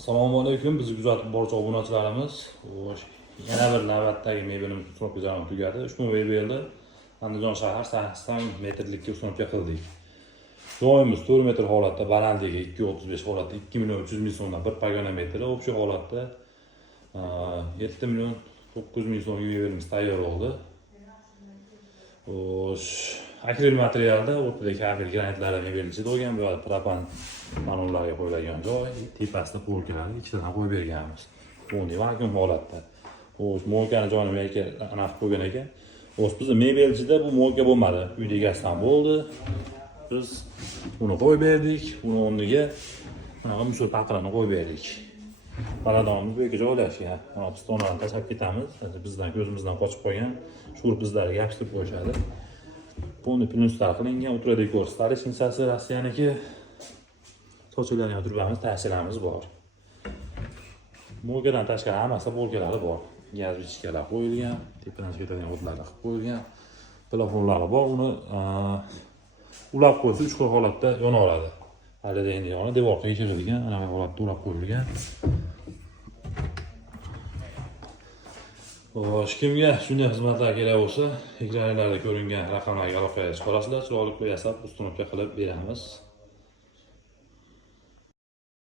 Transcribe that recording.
Assalomu alaykum, bizni kuzatib boruvchi obunachilarimiz. Yana bir navbatdagi mebelimiz ustunovka jarayoni tugadi. Ushbu mebelni Andijon shahar 80 metrlikka ustunovka qildik. Joyimiz 4 metr holatda, balandligi 2.35 holatda 2 million 300 ming so'mdan bir pogona metri, общий holatda 7 million 900 ming so'm mebelimiz tayyor bo'ldi. Akril materialda o'rtadagi akril granitlardan mebel ichida bo'lgan, bu yerda propan panellarga qo'yilgan joy, tepasida polkalarni ichidan qo'yib berganmiz. Buni vakuum holatda. Mo'lkani joyini menga aniq qo'ygan ekan. Bizning mebel ichida bu mo'lka bo'lmadi. Uyda egasidan bo'ldi. Biz buni qo'yib berdik. Buni o'rniga mana mushul paqirani qo'yib berdik. Paradonimiz bu yerga joylashgan. Mana pistonlarni tashlab ketamiz. Bizdan ko'zimizdan qochib qolgan shur bizlarga yopishtirib qo'yishadi. Buni plyuslar qilingan ultra dekor starishnicasi Rossiyaniki. Sochilarni turbamiz, ta'sirlarimiz bor. Mo'lkadan tashqari hammasi polkalari bor. Gaz vichkalar qo'yilgan, tepadan chiqadigan o'tlar qilib qo'yilgan. Plafonlari bor. Uni ulab qo'ysa 3 xil holatda yonaveradi. Halida endi yonib devorga yashirilgan, ana bu holatda ulab qo'yilgan. Kimga shunday xizmatlar kerak bo'lsa, ekranlarda ko'ringan raqamlarga aloqa qilib chiqarasizlar, chiroyli yasab ustunovka qilib beramiz.